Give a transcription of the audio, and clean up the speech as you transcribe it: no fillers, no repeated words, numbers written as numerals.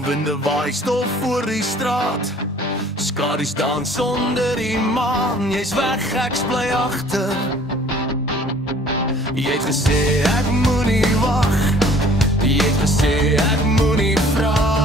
Winde waai stof voor die straat. Skadu's dans onder die maan. Jy's weg, ek bly agter. Jy het gesê ek moenie wag. Jy het gesê ek moenie vra.